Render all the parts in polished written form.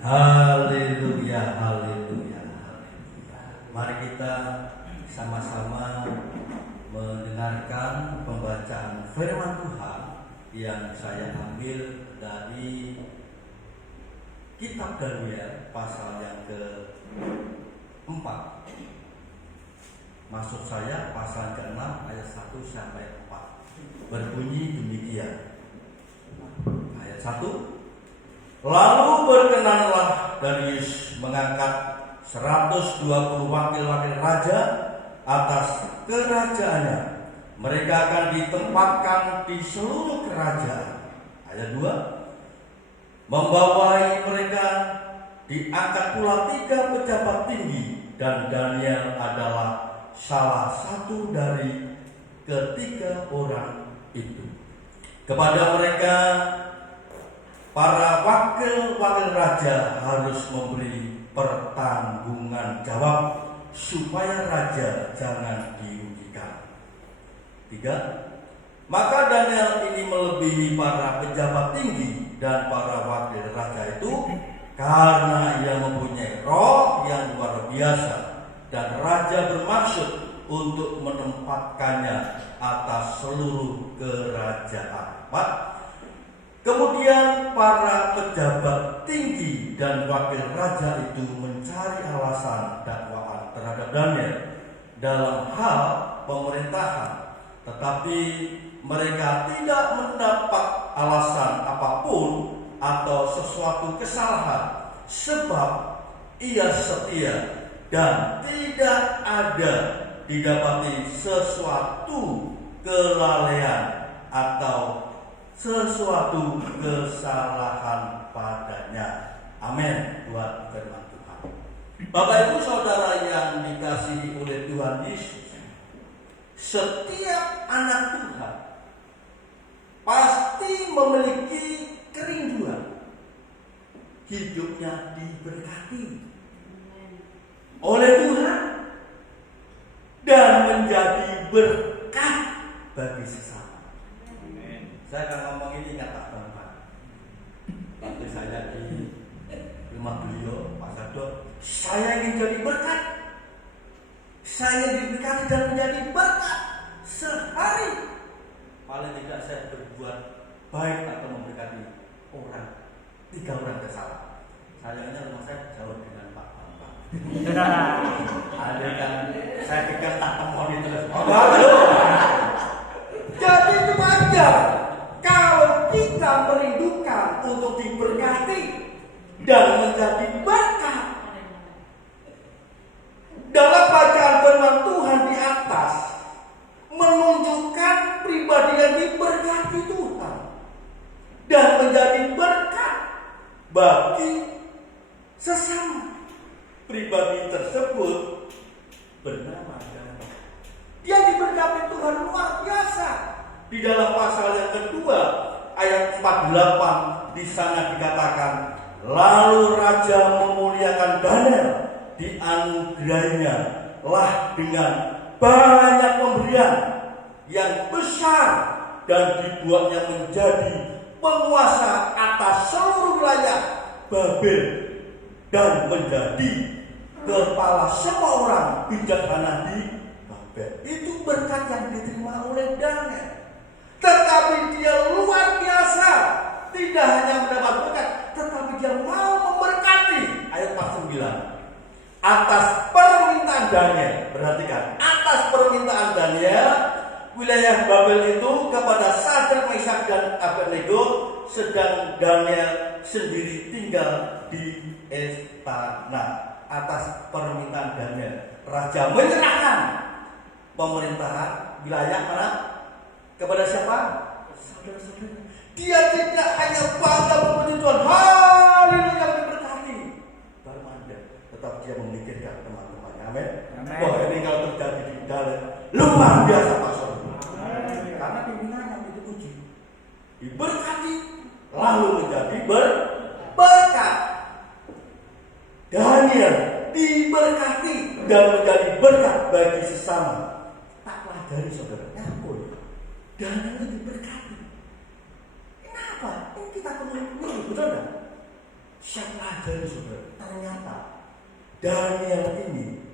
Haleluya, haleluya, haleluya. Mari kita sama-sama mendengarkan pembacaan firman Tuhan yang saya ambil dari kitab Daniel pasal yang ke-4. Maksud saya pasal ke-6 ayat 1 sampai 4. Berbunyi demikian. Ayat 1. Lalu berkenanlah Darius mengangkat 120 wakil-wakil raja atas kerajaannya. Mereka akan ditempatkan di seluruh kerajaan. Ayat 2. Membawahi mereka diangkat pula 3 pejabat tinggi, dan Daniel adalah salah satu dari ketiga orang itu. Kepada mereka para wakil-wakil raja harus memberi pertanggungan jawab supaya raja jangan dirugikan. 3. Maka Daniel ini melebihi para pejabat tinggi dan para wakil raja itu karena ia mempunyai roh yang luar biasa, dan raja bermaksud untuk menempatkannya atas seluruh kerajaan. 4. Kemudian para pejabat tinggi dan wakil raja itu mencari alasan dakwaan terhadap Daniel dalam hal pemerintahan, tetapi mereka tidak mendapat alasan apapun atau sesuatu kesalahan, sebab ia setia dan tidak ada didapati sesuatu kelalaian atau sesuatu kesalahan padanya. Amin. Buat firman Tuhan. Bapak Ibu Saudara yang dikasihi oleh Tuhan Yesus, setiap anak Tuhan pasti memiliki kerinduan hidupnya diberkati oleh Tuhan dan menjadi berkat bagi sesama. Saya akan ngomong ini kata Bapak. Waktu saya di rumah beliau, Pak Sado, saya ingin jadi berkat. Saya diberkati dan menjadi berkat sehari. Paling tidak saya berbuat baik atau memberkati orang, 3 orang kesalahan. Sayangnya rumah saya jauh dengan Pak Bambang. Ada kan saya pikir tak temon itu. Jadi itu wajar. Kalau kita merindukan untuk diberkati dan menjadi berkat. Dalam bacaan firman Tuhan di atas menunjukkan pribadi yang diberkati Tuhan dan menjadi berkat bagi sesama. Pribadi tersebut bernama Daniel. Dia diberkati Tuhan luar biasa. Di dalam pasal yang kedua ayat 48 di sana dikatakan, lalu raja memuliakan Daniel, dianugerahinya lah dengan banyak pemberian yang besar dan dibuatnya menjadi penguasa atas seluruh wilayah Babel dan menjadi kepala semua orang bijaksana di Babel. Itu berkat yang diterima oleh Daniel. Tetapi dia luar biasa, tidak hanya mendapat berkat, tetapi dia mau memberkati. Ayat 49. Atas permintaan Daniel, perhatikan, atas permintaan Daniel, wilayah Babel itu kepada Sadrak, Mesak dan Abednego, sedang Daniel sendiri tinggal di istana. Atas permintaan Daniel, raja menyerahkan pemerintahan wilayah mana? Kepada siapa? Saudara-saudara. Dia tidak hanya bangga memuji Tuhan, haleluya diberkati, baru Anda, tetap dia memikirkan teman-temannya. Amin. Wah, ini kalau terjadi di dalam luar biasa Pak Saudara. Karena pimpinannya dipuji, diberkati, lalu menjadi berkat. Daniel diberkati dan menjadi berkat bagi sesama. Tak pelajari saudara. Daniel diberkati. Kenapa? Ini kita perlu betul enggak? Siapa aja Halo saudara, ternyata Daniel ini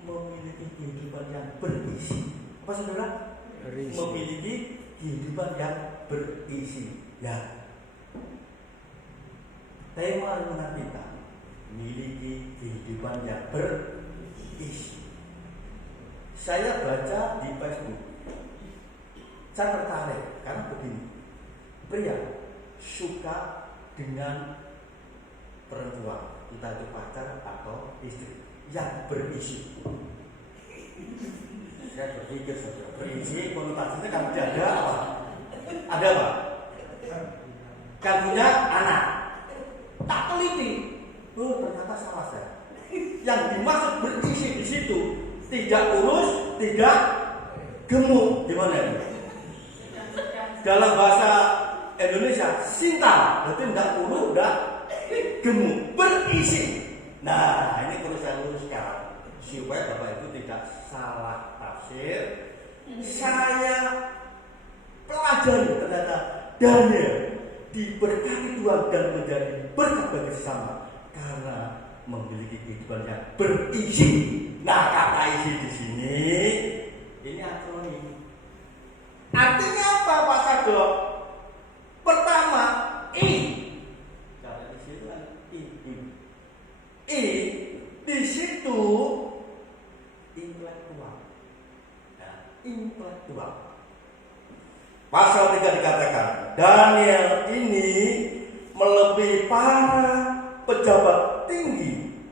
memiliki kehidupan yang berisi. Apa saudara? Berisi. Memiliki kehidupan yang berisi. Ya. Tema renungan kita memiliki kehidupan yang berisi. Saya baca di Facebook, saya tertarik karena begini, pria suka dengan perempuan, entah itu pacar atau istri yang berisi. Saya berpikir saja, berisi konotasinya kan ada apa? Ada apa? Kan punya anak. Tak teliti, ternyata salah saya. Yang dimaksud berisi di situ tidak kurus, tidak gemuk. Gimana ini? Dalam bahasa Indonesia, sintal, berarti tidak kurus, tidak gemuk, berisi. Nah, ini perlu saya luruskan supaya Bapak Ibu tidak salah tafsir. Saya pelajari ternyata Daniel diberkati Tuhan dan menjadi berkat bagi sesama karena memiliki kehidupan yang berisi. Nah, kata isi di sini ini akronim. Artinya apa, Pak Sadok? Pertama, I. Kata isi itu kan I di situ intelektual. Nah, intelektual. Pasal 3 dikatakan Daniel ini melebihi para pejabat tinggi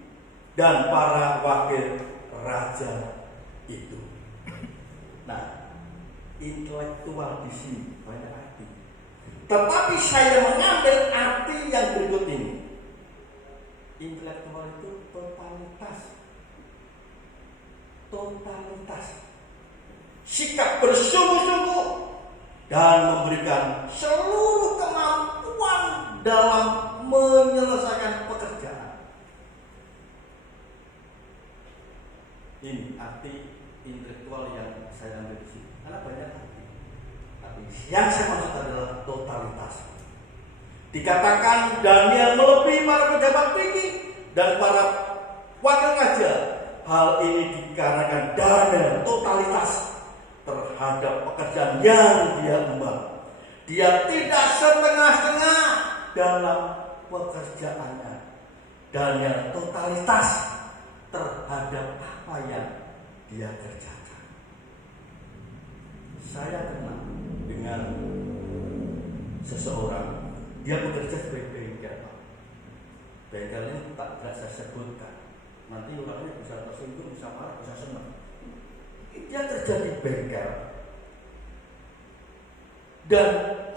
dan para wakil raja itu. Nah, intelektual di sini banyak arti. Tetapi saya mengambil arti yang berikut ini. Intelektual itu totalitas. Totalitas. Sikap bersungguh-sungguh dan memberikan seluruh kemampuan dalam menyelesaikan pekerjaan. Ini arti intelektual yang saya ambil di sini. Karena banyak arti. Tapi yang saya maksud adalah totalitas. Dikatakan Daniel melebihi para pejabat tinggi dan para wakil raja. Hal ini dikarenakan Daniel totalitas terhadap pekerjaan yang dia emban. Dia tidak setengah-setengah dalam pekerjaannya. Daniel totalitas terhadap apa yang dia kerjakan. Saya kenal dengan seseorang. Dia bekerja sebagai bengkel. Bengkel ini tak bisa saya sebutkan. Nanti orangnya bisa tersinggung, bisa marah, bisa senang. Dia kerja di bengkel dan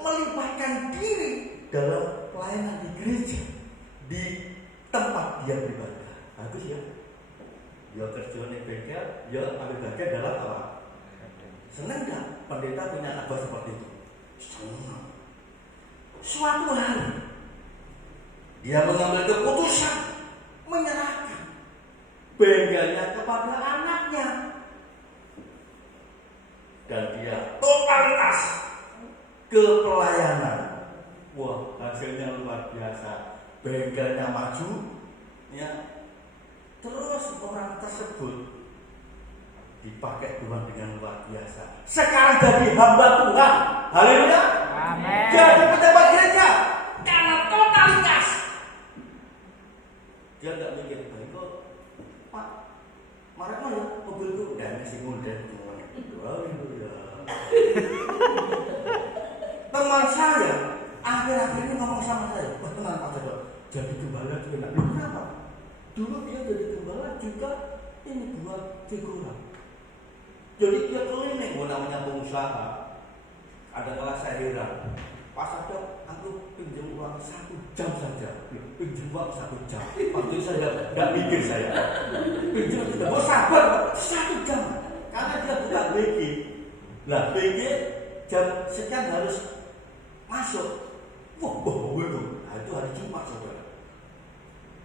melibatkan diri dalam pelayanan di gereja, di tempat dia beribadah. Bagus ya. Dia kerja di bengkel, dia ambil bagian dalam apa? Senang gak pendeta punya anak buah seperti itu? Senang. Suatu hari dia mengambil keputusan menyerahkan bengkelnya kepada anaknya dan dia totalitas ke pelayanan. Wah, hasilnya luar biasa. Bengkelnya maju, ya. Terus orang tersebut dipakai Tuhan dengan luar biasa. Sekarang jadi hamba Tuhan. Haleluya. Amin. Jadi pejabat gereja karena totalitas. Dia tidak mikir, kok Pak, marah ya mobilku udah masih muda. Haleluya. Teman saya akhir-akhir ini ngomong sama saya, tenang Pak Jadok, jadi gembala juga enak. Loh, kenapa? Dulu dia jadi gembala juga ini buat figuran. Jadi dia keliling, namanya pengusaha. Ada kelas saya heran, Pak Sadok, aku pinjam uang 1 jam saja. Pinjam uang 1 jam. Waktu itu saya tidak mikir saya. Pinjam tidak, mau sabar 1 jam. Karena dia buka BG. Nah BG jam sekian harus masuk. Wah, nah, itu hari Jumat saudara.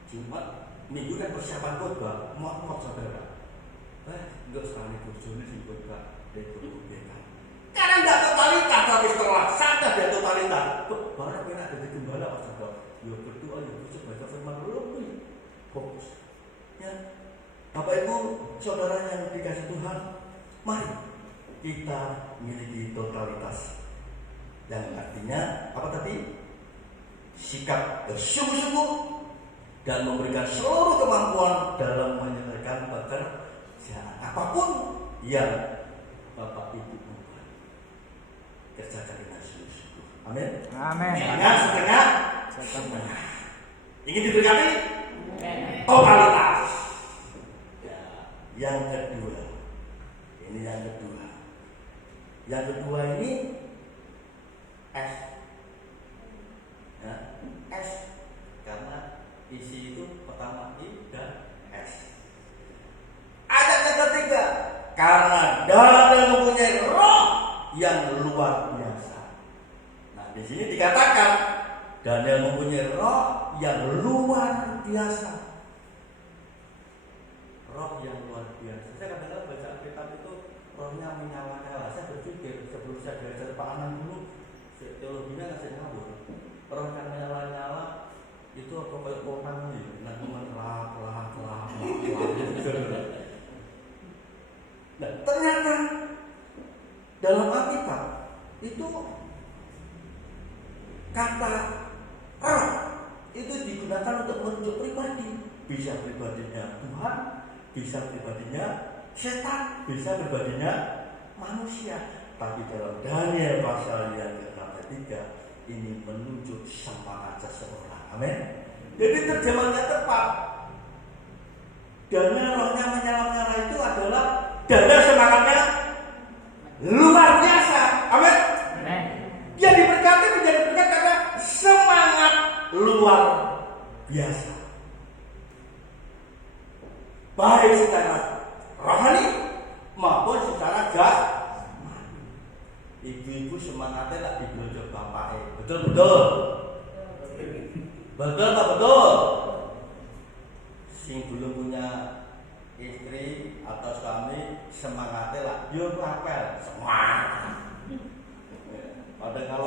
Jumat, minggu kan persiapan khotbah, mot saudara. Enggak sekali bojone sing khotbah ekonomi. Karena tidak totalitas, tapi setelah sadar dia totalitas. Barang enak jadi gembala Pak Sadok. ya berdoa, ya bisa baca firman lebih fokus. Ya, Bapak Ibu, saudara yang dikasih Tuhan, mari kita miliki totalitas. Yang artinya apa tadi? Sikap bersungguh-sungguh dan memberikan seluruh kemampuan dalam menyelesaikan pekerjaan apapun yang Bapak Ibu buat. Kerjakan dengan sungguh-sungguh. Amin. Amin. Setengah. Ingin diberkati? Totalitas. Ya, yang kedua. Ini yang kedua. Yang kedua ini S. Ya, S. Karena isi itu pertama I dan S. Ayat yang ketiga, karena Daniel mempunyai roh yang luar biasa. Nah, di sini dikatakan Daniel mempunyai roh yang luar biasa. Roh yang luar biasa. Saya kadang-kadang baca Alkitab itu rohnya menyala-nyala. Saya berpikir sebelum saya belajar Pak Anang dulu, teologinya ngasih ngawur. Roh yang menyala-nyala itu apa kayak orang nih, nanti kelak. Nah, ternyata dalam Alkitab itu kata roh itu digunakan untuk menunjuk pribadi. Bisa pribadinya Tuhan, bisa pribadinya setan, bisa pribadinya manusia. Tapi dalam Daniel pasal yang ke-3 ini menunjuk semangat seseorang. Amin. Jadi terjemahannya tepat. Daniel rohnya menyala-nyala itu adalah Daniel semangatnya luar biasa. Amin. Dia diberkati menjadi berkat karena semangat luar biasa. Baik secara rohani maupun secara jasmani. Ibu-ibu semangatnya tak digelojok bapaknya. Betul. Betul tak betul? Sing belum punya istri atau suami semangatnya lah. Yo rapel semangat. Padahal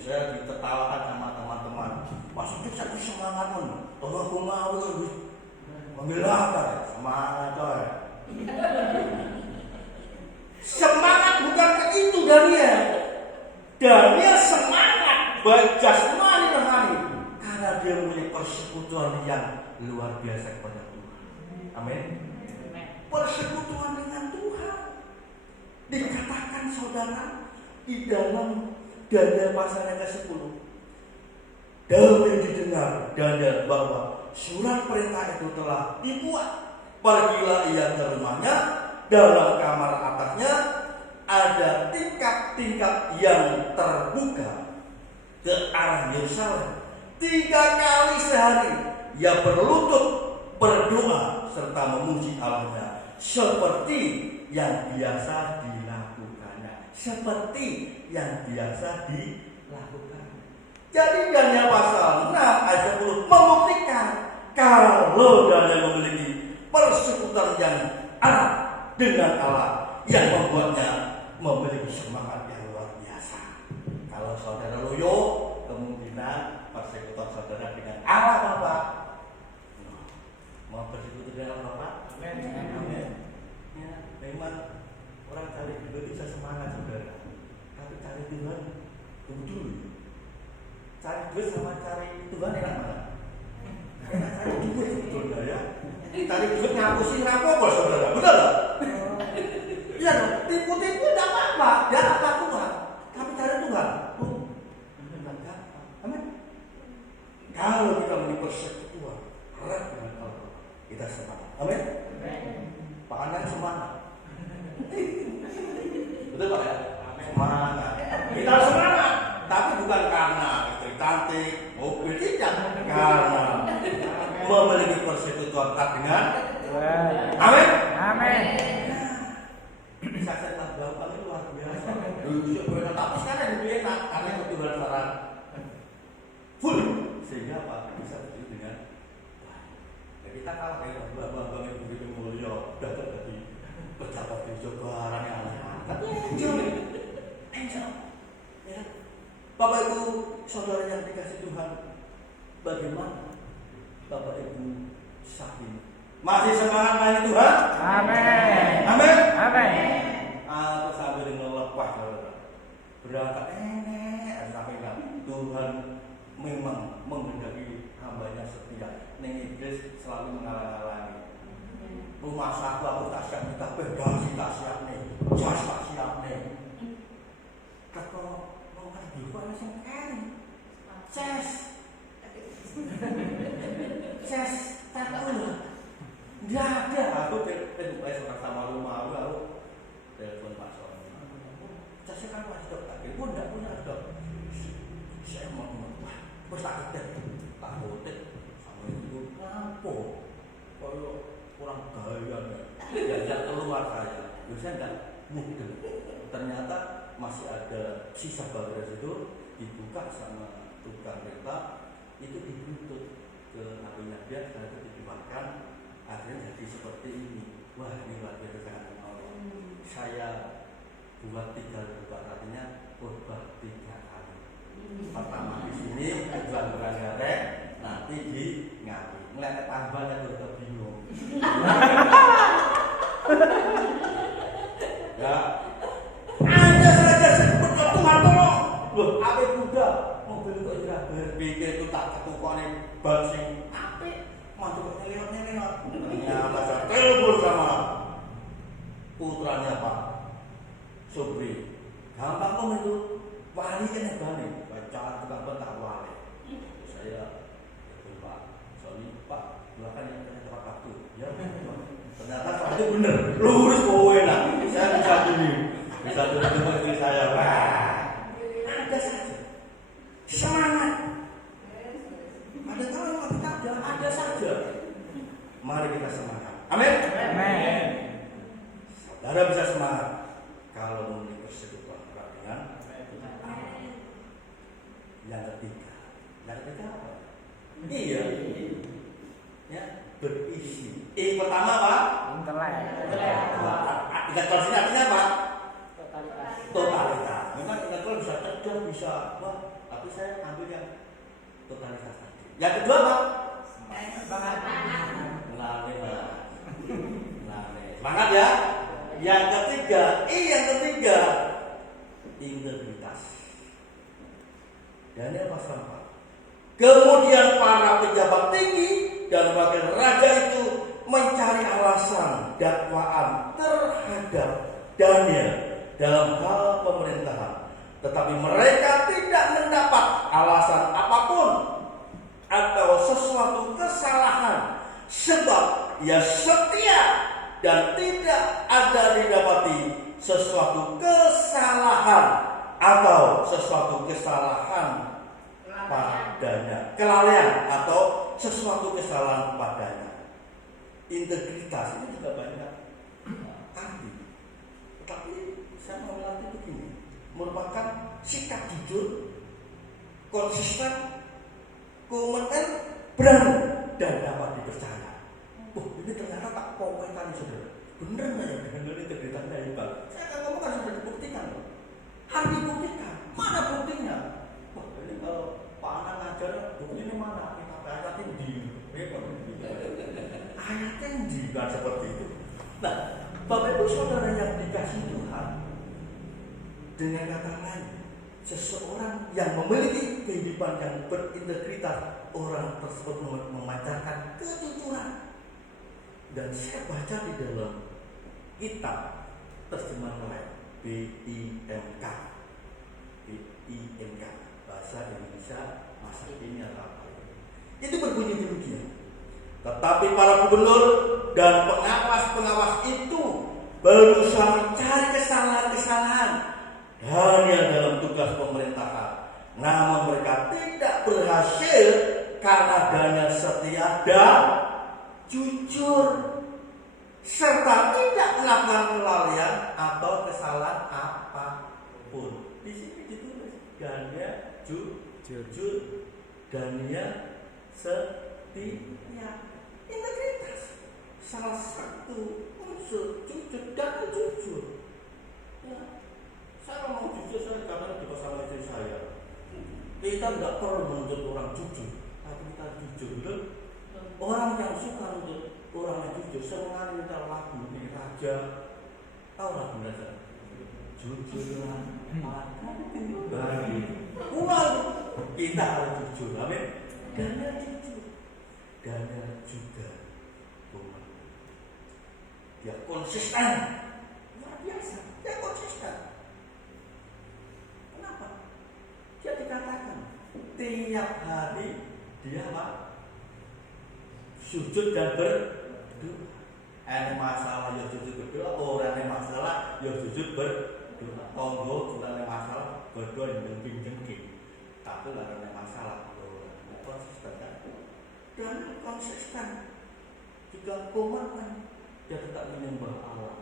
saya ditertawakan sama teman-teman. Maksudnya saya semangat pun. Tolong aku mau manggil apa? Semangat coy. Semangat bukan ke itu Daniel. Daniel semangat baik jasmani rohani karena dia mempunyai persekutuan yang luar biasa kepada Tuhan. Amin. Persekutuan dengan Tuhan. Dikatakan saudara di dalam Daniel pasal yang ke-10. Dahulu didengar Daniel bahwa surat perintah itu telah dibuat. Pergilah ia ke rumahnya, dalam kamar atasnya ada tingkap-tingkap yang terbuka ke arah Yerusalem. 3 kali sehari ia berlutut berdoa serta memuji Allahnya seperti yang biasa dilakukannya. Seperti yang biasa dilakukan. Jadi Daniel pasal 6 ayat 10 membuktikan kalau Daniel memiliki persekutuan yang erat dengan Allah yang membuatnya memiliki semangat yang luar biasa. Kalau saudara loyo, kemungkinan persekutuan saudara dengan Allah apa? Mau persekutuan dengan Allah? Amin. Ya, memang orang cari duit bisa semangat saudara. Tapi cari Tuhan tunggu dulu. Cari duit sama cari Tuhan enak mana? Enak cari duit saudara ya. Cari duit ngapusin rapopo saudara, betul? Iya dong, tipu-tipu tidak apa-apa, ya apa Tuhan. Tapi cari Tuhan, amin. Kalau kita memiliki persekutuan erat dengan Allah, kita semangat, amin. Pak Anang semangat, betul Pak ya? Semangat. Kita semangat, tapi bukan karena istri cantik, mobil tidak, karena memiliki persekutuan erat dengan amin. Amin. Saksikan Bapak itu luar biasa. Tapi sekarang lebih enak karena ketuhanan secara full sehingga apa bisa berdiri dengan baik. Kita kalah dengan Bapak yang begitu mulia dapat dari pejabat di Jawa Barat yang angel, ya. Bapak Ibu, saudara yang dikasih Tuhan, bagaimana Bapak Ibu saat ini? Masih semangat melayani Tuhan? Amin. Amin. Amin. Aku sambil ngelepas, saudara. Berangkat sampai Tuhan memang menghendaki hambanya setia. Ning iblis selalu mengalang-alangi. Rumah aku tak siap, tapi dasi tak siap nih, jas tak siap nih. Kalau mau kan dulu sing kene. Ces tak tahu. Enggak ada. Aku orang sama rumah lalu telepon Pak Sony. Saya kan masih dok, tapi pun enggak punya dok. Saya mau wah, bos tak ada. Tak hotel sama itu ngapo. Kalau kurang gaya ya keluar saya. Saya enggak mungkin. Ternyata masih ada sisa bagasi itu dibuka sama tukang kereta itu dibutut ke HP-nya dia, setelah itu dikeluarkan, akhirnya jadi seperti ini. Wah, ini luar biasa Allah. Saya buat 3 buka, artinya khotbah 3 kali. Pertama di sini bukan garek, nanti di Ngawi. Ngeliat tambahnya tetap bingung. Ya, ada saja sebetulnya Tuhan tolong. Loh, apa Buddha? Mobil kok tidak berpikir itu tak ketukane ban sing apik, mantu nyelewat-nyelewat. Ternyata saya telepon sama putranya Pak Sobri. Gampang kok itu, wali kan balik. Baca tukang ban tak wali. Saya telepon Pak Sony, Pak, silakan yang punya tempat waktu. Ya, ternyata Pak itu bener, lurus kowe lah. Saya bisa dulu. Bisa dulu istri saya. Wah, ada saja semangat. Ada kalau kita ada saja. Mari kita semangat. Amin. Amin. Saudara bisa semangat kalau memiliki persekutuan dengan yang ketiga. Yang ketiga apa? Iya. Ya, berisi. Pertama apa? Intelek. Intelektual sini artinya apa? Totalitas. Memang intelektual bisa cerdas, bisa wah, tapi saya ambil yang totalitas tadi. Yang kedua apa? Semangat ya. Yang ketiga integritas. Daniel pasal 4. Kemudian para pejabat tinggi dan wakil raja itu mencari alasan dakwaan terhadap Daniel dalam hal pemerintahan, tetapi mereka tidak mendapat alasan apapun atau sesuatu kesalahan, sebab ia setia dan tidak ada didapati sesuatu kesalahan atau sesuatu kesalahan padanya, kelalaian atau sesuatu kesalahan padanya. Integritas itu juga banyak arti, tetapi saya mau melatih begini, merupakan sikap jujur, konsisten, komitmen, berani dan dapat dipercaya. Ini ternyata tak komentar saudara. Bener nggak ya dengan integritasnya hebat? Saya akan ngomong kan sudah dibuktikan loh. Harus dibuktikan. Mana buktinya? Wah, ini kalau Pak Anan ngajar, buktinya mana? Kita ayat tinggi. Ayat tinggi kan seperti itu. Nah, Bapak Ibu saudara yang dikasih Tuhan, dengan kata lain, seseorang yang memiliki kehidupan yang berintegritas, orang tersebut memancarkan kejujuran. Dan saya baca di dalam kitab terjemahan lain BIMK bahasa Indonesia masa kini atau apa itu berbunyi demikian. Tetapi para gubernur dan pengawas-pengawas itu berusaha mencari kesalahan-kesalahan hanya dalam tugas pemerintahan, namun mereka tidak berhasil karena Daniel setia dan jujur serta tidak melakukan kelalaian atau kesalahan apapun. Di sini ditulis Daniel jujur, Daniel setia. Integritas salah satu unsur jujur dan jujur. Ya. Saya mau jujur, saya karena di bersama istri saya. Kita nggak perlu menuntut orang jujur, tapi kita jujur. Betul? Orang yang suka menuntut orang yang jujur, semuanya minta lagu ini raja. Tahu lagu raja? Jujurlah, bagi uang kita harus jujur. Amin. Daniel jujur. Daniel juga dia konsisten, luar biasa. Dia konsisten. Kenapa? Dia dikatakan tiap hari dia sujud dan berdoa. Ada masalah ya sujud berdoa, orang ada masalah ya sujud berdoa. Tonggo juga ada masalah berdoa yang jengking. Tapi nggak ada masalah konsisten kan? Dan konsisten juga komitmen dia tetap menyembah Allah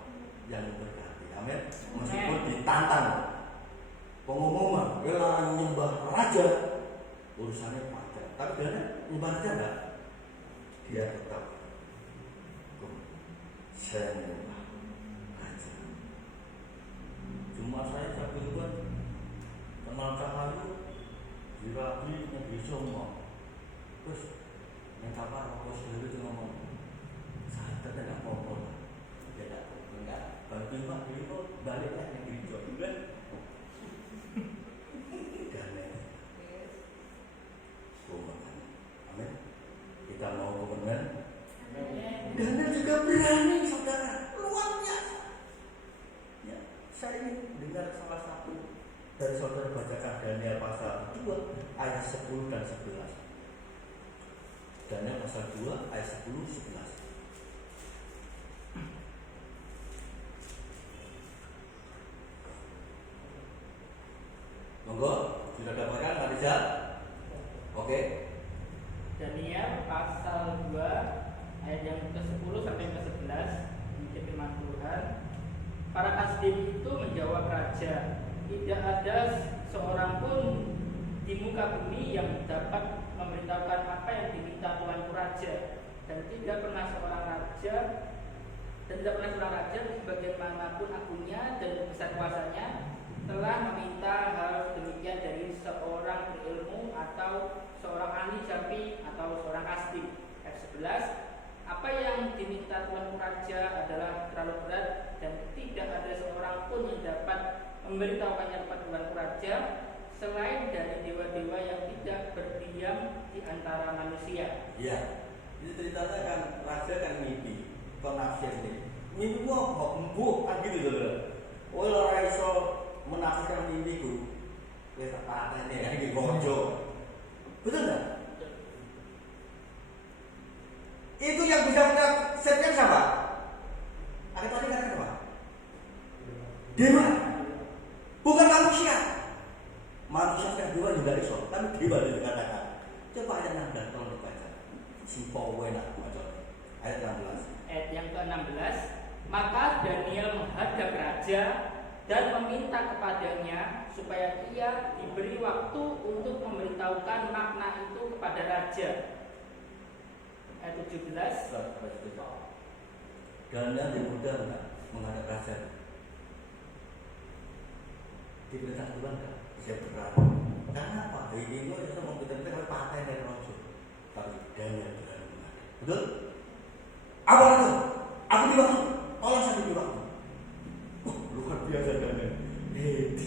yang berkati. Amin. Meskipun ditantang pengumuman, orang menyembah raja urusannya pajak. Tapi dia menyembah raja enggak? Dia tetap saya menyembah raja. Cuma saya tapi buat kenal cahayu dirapi yang bisa ngomong. Terus yang kapan aku sendiri itu ngomong saya tidak apa-apa. Dia tidak enggak bantu mah diri kok baliknya yang gereja juga. Amin. Kita mau komitmen. Daniel juga berani, saudara, luar biasa. Ya, saya ingin dengar salah satu dari saudara bacakan Daniel pasal 2 ayat 10 dan 11. Daniel pasal 2 ayat 10 11. Monggo, sudah dapatkan Pak Rizal? Oke. Daniel pasal 2 ayat yang ke-10 sampai ke-11 ini firman Tuhan. Para kasdim itu menjawab raja, tidak ada seorang pun di muka bumi yang dapat memberitahukan apa yang diminta tuanku raja, dan tidak pernah seorang raja sebagaimanapun akunnya dan besar kuasanya telah meminta hal demikian dari seorang berilmu atau seorang ahli jampi atau seorang kasdim. Ayat 11, apa yang diminta tuanku raja adalah terlalu berat dan tidak ada seorang pun yang dapat memberitahukannya kepada tuanku raja selain dari dewa-dewa yang tidak berdiam di antara manusia. Iya, ini ceritanya kan raja kan mimpi, kok nafsir nih. Mimpi gua kok embuh kan gitu saudara. Oh orang iso menafsirkan mimpiku. Ya tak patah nih kan di rojo. Betul nggak? Itu yang bisa menafsirkan siapa? Ada tadi kata apa? Dewa. Bukan manusia. Manusia kan dewa juga iso, tapi dewa juga dikatakan. Coba ayat 16 tolong dibaca. Simpel enak baca. Ayat 16. Ayat yang ke-16, maka Daniel menghadap raja dan meminta kepadanya supaya ia diberi waktu untuk memberitahukan makna itu kepada raja. Ayat 17. Daniel yang mudah enggak menghadap raja? Diperintah Tuhan enggak? Saya berani. Karena apa? Ini itu memperintah kalau pakai dari rojo. Tapi Daniel berani menghadap. Betul? Apa itu? Aku di waktu. Tolong saya di waktu. Luar biasa Daniel.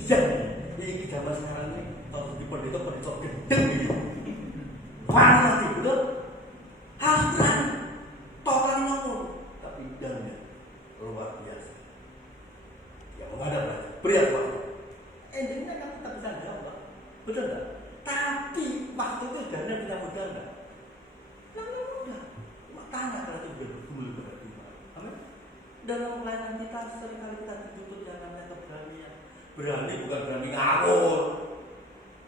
Dia ini zaman sekarang ini kalau di pendeta gendeng gitu. Mana nanti? Betul? Harus berani. Total nopo. Tapi Daniel luar biasa. Yang menghadap raja. Beri apa? Endingnya kan kita bisa jawab. Betul enggak? Tapi waktu itu Daniel tidak mudah enggak? Tidak mudah. Tanya kalau itu bergumul berarti. Amin. Dalam pelayanan kita seringkali kita dituntut yang namanya keberanian. Berani bukan berani ngawur,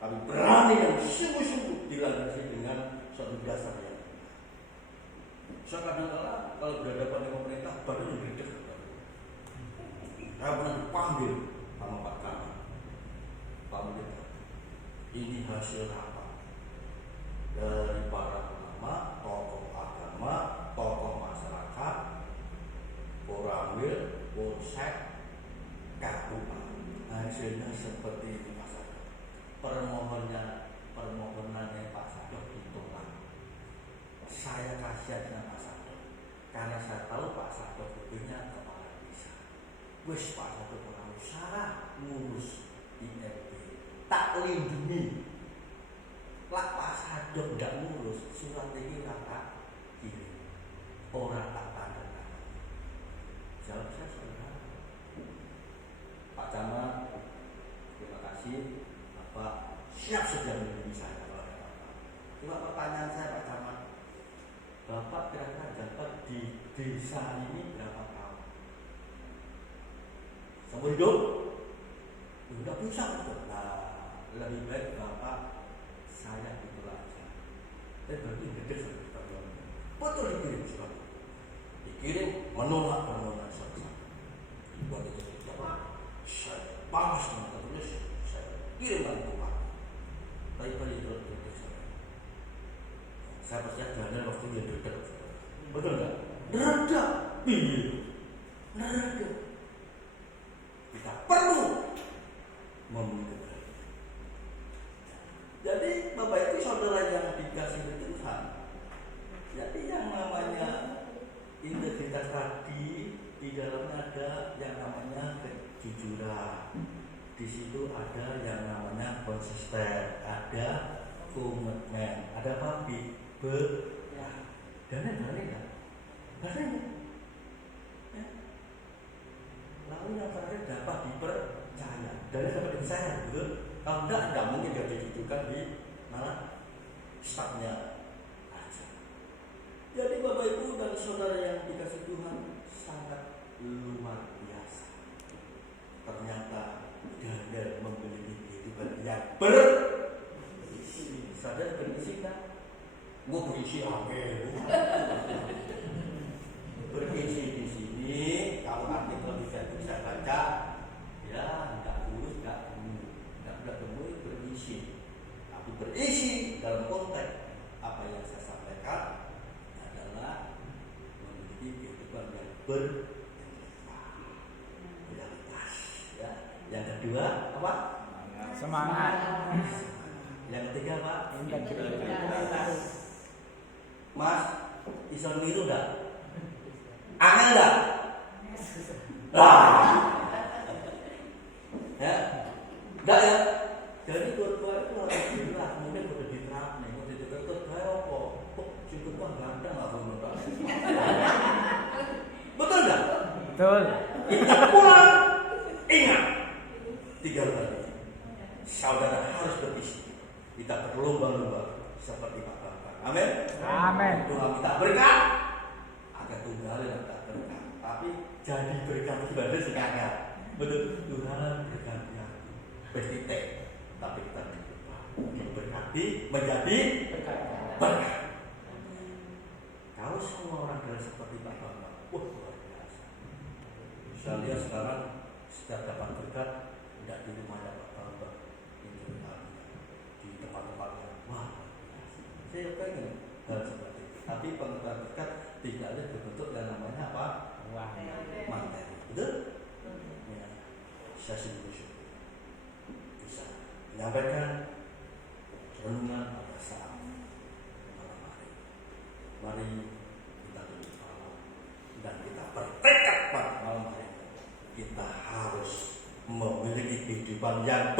tapi berani yang sungguh-sungguh dilandasi dengan suatu dasar yang benar. So kadang-kadang kalau berhadapan dengan pemerintah baru yang gede. Saya pernah dipanggil sama Pak Kami. Pak Pendeta, ini hasil rapat dari para ulama, tokoh agama, tokoh masyarakat, Koramil, Polsek, kabupaten. Hasilnya seperti ini masyarakat. Permohonannya saya kasihan dengan Pak Sato, karena saya tahu Pak Sato butuhnya kepala desa. Wes Pak Sato kurang usaha ngurus IRT, tak lindungi. Lah Pak Sato nggak ngurus, surat ini rata kirim, orang tak tanda tangan. Jawab saya sederhana. Pak Camat, terima kasih. Bapak siap sedia melindungi saya kalau ada apa-apa. Cuma pertanyaan saya Pak Camat, Bapak kira-kira dapat di desa ini berapa tahun? Seumur hidup? Udah bisa betul. Nah, lebih baik Bapak saya itu aja. Tapi berarti gede sampai kita bilang betul dikirim surat. Dikirim menolak surat. Dibuat itu jawab. Saya panas dengan tulis. Saya kirim lagi ke Pak. Tapi itu saya percaya jalan waktu dia dekat. Betul nggak? Nerada. Iya. Nerada. Kita perlu memiliki. Jadi Bapak itu saudara yang dikasih Tuhan. Jadi yang namanya integritas tadi di dalamnya ada yang namanya kejujuran. Di situ ada yang namanya konsisten, ada komitmen, ada apa? Dan lain-lain. Ya. Lalu yang terakhir dapat dipercaya. Dan dapat dipercaya, betul? Kalau tidak mungkin dia dijujukan di mana stafnya aja. Jadi Bapak Ibu dan Saudara yang dikasih Tuhan sangat luar biasa. Ternyata Daniel memiliki kehidupan yang berisi. Sadar berisi kan? Gue berisi amin. Berisi di sini. Kalau artikel bisa baca, ya nggak kurus, nggak gemuk, berisi. Tapi berisi dalam konteks apa yang saya sampaikan adalah memiliki kehidupan yang berkualitas. Ya. Yang kedua apa? Semangat. Yang ketiga apa? Integritas. Mas, iso niru dah? Angel dah? Lah. Ya. Enggak ya? Jadi buat-buat itu harus jelas, mungkin udah diterap nih, udah ditutup kayak apa? Kok cukup mah ganteng lah bener. Betul enggak? Betul. Ingat pulang. Ingat. 3 kali. Saudara harus berisi. Kita berlomba-lomba seperti Pak Bapak. Amin. Amin. Tuhan kita berkat. Ada tunggal yang tak berkat. Tapi jadi berkat ibadah sekarang. Betul. Tuhan berkati aku. Bertitik. Tapi kita diberkati menjadi berkat. Kalau semua orang adalah seperti Pak Bapak, wah luar biasa. Saya lihat sekarang setiap dapat berkat tidak di rumahnya Pak Bapak, di tempat-tempat yang wah. Saya pengen hal seperti itu. Tapi pengetahuan berkat tidak ada berbentuk yang namanya apa? Wah. Materi. Betul? Ya. Saya sungguh bisa menyampaikan renungan pada saat malam hari. Mari kita berdoa dan kita bertekad pada malam hari. Kita harus memiliki kehidupan yang